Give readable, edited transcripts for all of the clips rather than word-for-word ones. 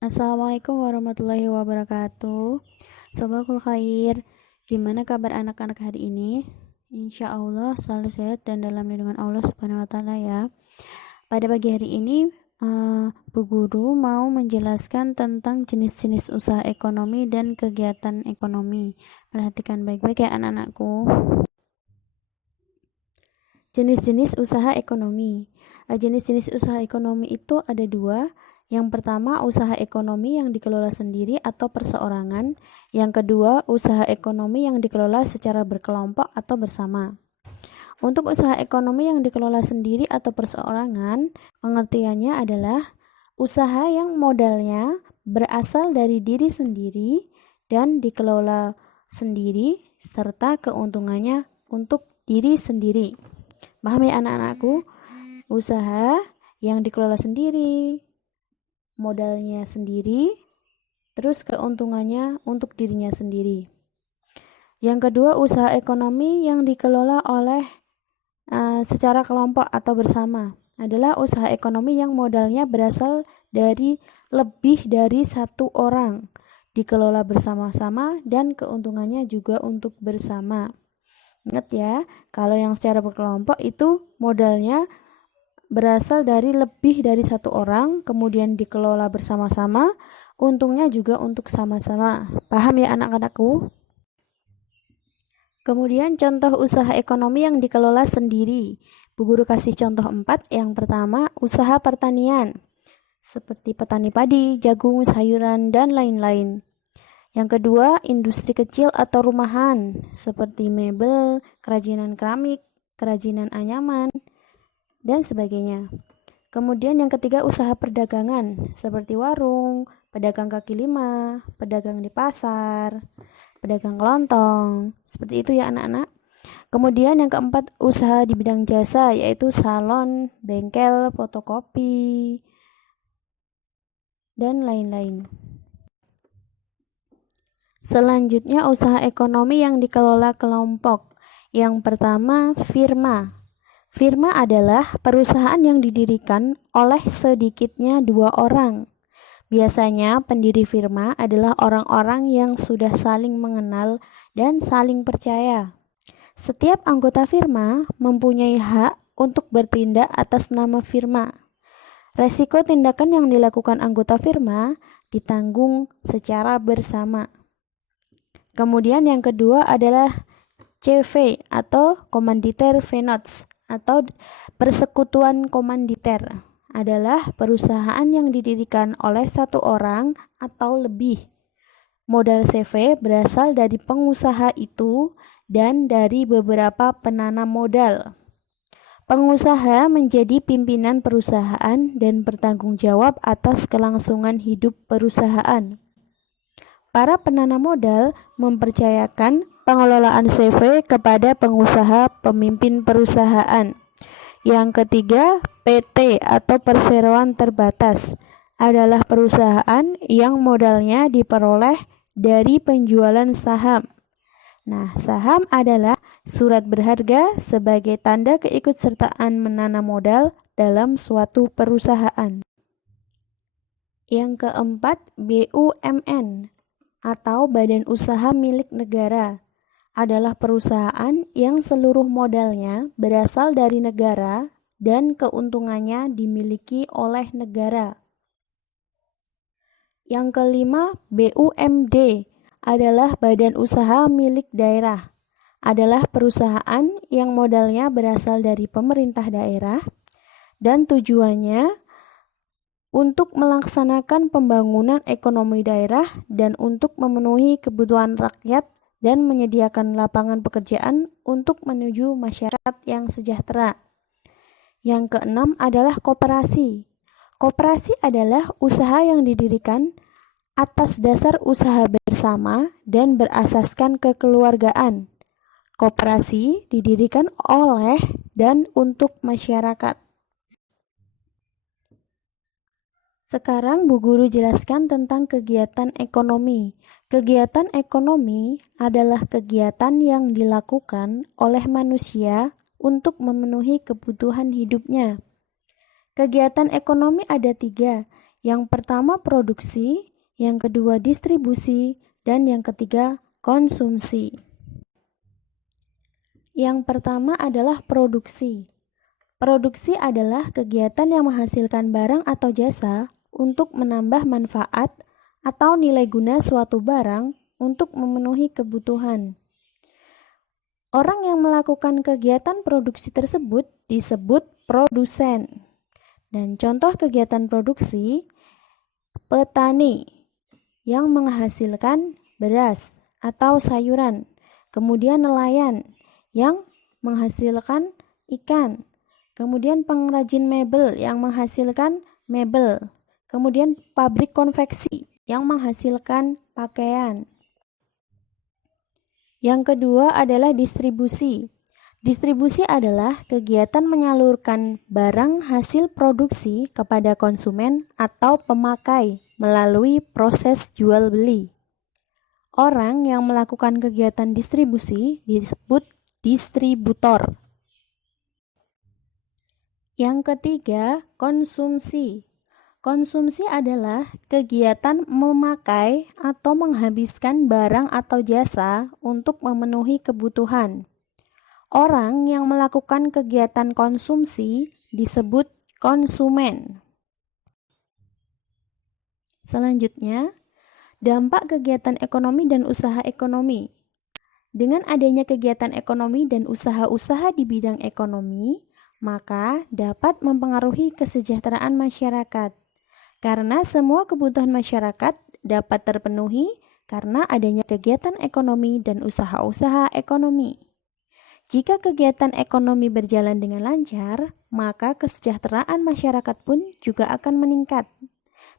Assalamualaikum warahmatullahi wabarakatuh. Sobakul khair. Gimana kabar anak-anak hari ini? Insya Allah selalu sehat dan dalam lindungan Allah Subhanahu wa Ta'ala ya. Pada pagi hari ini, Bu Guru mau menjelaskan tentang jenis-jenis usaha ekonomi dan kegiatan ekonomi. Perhatikan baik-baik ya anak-anakku. Jenis-jenis usaha ekonomi. Jenis-jenis usaha ekonomi itu ada dua. Yang pertama, usaha ekonomi yang dikelola sendiri atau perseorangan. Yang kedua, usaha ekonomi yang dikelola secara berkelompok atau bersama. Untuk usaha ekonomi yang dikelola sendiri atau perseorangan, pengertiannya adalah usaha yang modalnya berasal dari diri sendiri dan dikelola sendiri serta keuntungannya untuk diri sendiri. Paham ya anak-anakku? Usaha yang dikelola sendiri, modalnya sendiri, terus keuntungannya untuk dirinya sendiri. Yang kedua, usaha ekonomi yang dikelola oleh secara kelompok atau bersama adalah usaha ekonomi yang modalnya berasal dari lebih dari satu orang, dikelola bersama-sama dan keuntungannya juga untuk bersama. Ingat ya, kalau yang secara berkelompok itu modalnya berasal dari lebih dari satu orang, kemudian dikelola bersama-sama, untungnya juga untuk sama-sama. Paham ya anak-anakku? Kemudian contoh usaha ekonomi yang dikelola sendiri. Bu Guru kasih contoh 4. Yang pertama, usaha pertanian, seperti petani padi, jagung, sayuran, dan lain-lain. Yang kedua, industri kecil atau rumahan, seperti mebel, kerajinan keramik, kerajinan anyaman, dan sebagainya. Kemudian yang ketiga, usaha perdagangan, seperti warung, pedagang kaki lima, pedagang di pasar, pedagang kelontong. Seperti itu ya anak-anak. Kemudian yang keempat, usaha di bidang jasa, yaitu salon, bengkel, fotokopi, dan lain-lain. Selanjutnya, usaha ekonomi yang dikelola kelompok. Yang pertama, firma. Firma adalah perusahaan yang didirikan oleh sedikitnya 2 orang. Biasanya pendiri firma adalah orang-orang yang sudah saling mengenal dan saling percaya. Setiap anggota firma mempunyai hak untuk bertindak atas nama firma. Resiko tindakan yang dilakukan anggota firma ditanggung secara bersama. Kemudian yang kedua adalah CV atau Komanditer Venots atau persekutuan komanditer, adalah perusahaan yang didirikan oleh satu orang atau lebih. Modal CV berasal dari pengusaha itu dan dari beberapa penanam modal. Pengusaha menjadi pimpinan perusahaan dan bertanggung jawab atas kelangsungan hidup perusahaan. Para penanam modal mempercayakan pengelolaan CV kepada pengusaha pemimpin perusahaan. Yang ketiga, PT atau perseroan terbatas adalah perusahaan yang modalnya diperoleh dari penjualan saham. Nah, saham adalah surat berharga sebagai tanda keikutsertaan menanam modal dalam suatu perusahaan. Yang keempat, BUMN atau badan usaha milik negara adalah perusahaan yang seluruh modalnya berasal dari negara dan keuntungannya dimiliki oleh negara. Yang kelima, BUMD adalah badan usaha milik daerah. Adalah perusahaan yang modalnya berasal dari pemerintah daerah dan tujuannya untuk melaksanakan pembangunan ekonomi daerah dan untuk memenuhi kebutuhan rakyat dan menyediakan lapangan pekerjaan untuk menuju masyarakat yang sejahtera. Yang keenam adalah koperasi. Koperasi adalah usaha yang didirikan atas dasar usaha bersama dan berasaskan kekeluargaan. Koperasi didirikan oleh dan untuk masyarakat. Sekarang Bu Guru jelaskan tentang kegiatan ekonomi. Kegiatan ekonomi adalah kegiatan yang dilakukan oleh manusia untuk memenuhi kebutuhan hidupnya. Kegiatan ekonomi ada 3. Yang pertama produksi, yang kedua distribusi, dan yang ketiga konsumsi. Yang pertama adalah produksi. Produksi adalah kegiatan yang menghasilkan barang atau jasa untuk menambah manfaat atau nilai guna suatu barang untuk memenuhi kebutuhan. Orang yang melakukan kegiatan produksi tersebut disebut produsen. Dan contoh kegiatan produksi, petani yang menghasilkan beras atau sayuran, kemudian nelayan yang menghasilkan ikan, kemudian pengrajin mebel yang menghasilkan mebel, kemudian pabrik konveksi yang menghasilkan pakaian. Yang kedua adalah distribusi. Distribusi adalah kegiatan menyalurkan barang hasil produksi kepada konsumen atau pemakai melalui proses jual beli. Orang yang melakukan kegiatan distribusi disebut distributor. Yang ketiga, konsumsi. Konsumsi adalah kegiatan memakai atau menghabiskan barang atau jasa untuk memenuhi kebutuhan. Orang yang melakukan kegiatan konsumsi disebut konsumen. Selanjutnya, dampak kegiatan ekonomi dan usaha ekonomi. Dengan adanya kegiatan ekonomi dan usaha-usaha di bidang ekonomi, maka dapat mempengaruhi kesejahteraan masyarakat. Karena semua kebutuhan masyarakat dapat terpenuhi karena adanya kegiatan ekonomi dan usaha-usaha ekonomi. Jika kegiatan ekonomi berjalan dengan lancar, maka kesejahteraan masyarakat pun juga akan meningkat.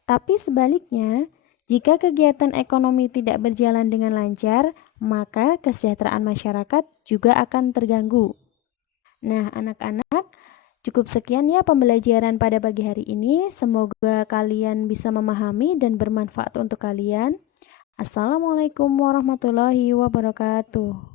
Tapi sebaliknya, jika kegiatan ekonomi tidak berjalan dengan lancar, maka kesejahteraan masyarakat juga akan terganggu. Nah, anak-anak, cukup sekian ya pembelajaran pada pagi hari ini. Semoga kalian bisa memahami dan bermanfaat untuk kalian. Assalamualaikum warahmatullahi wabarakatuh.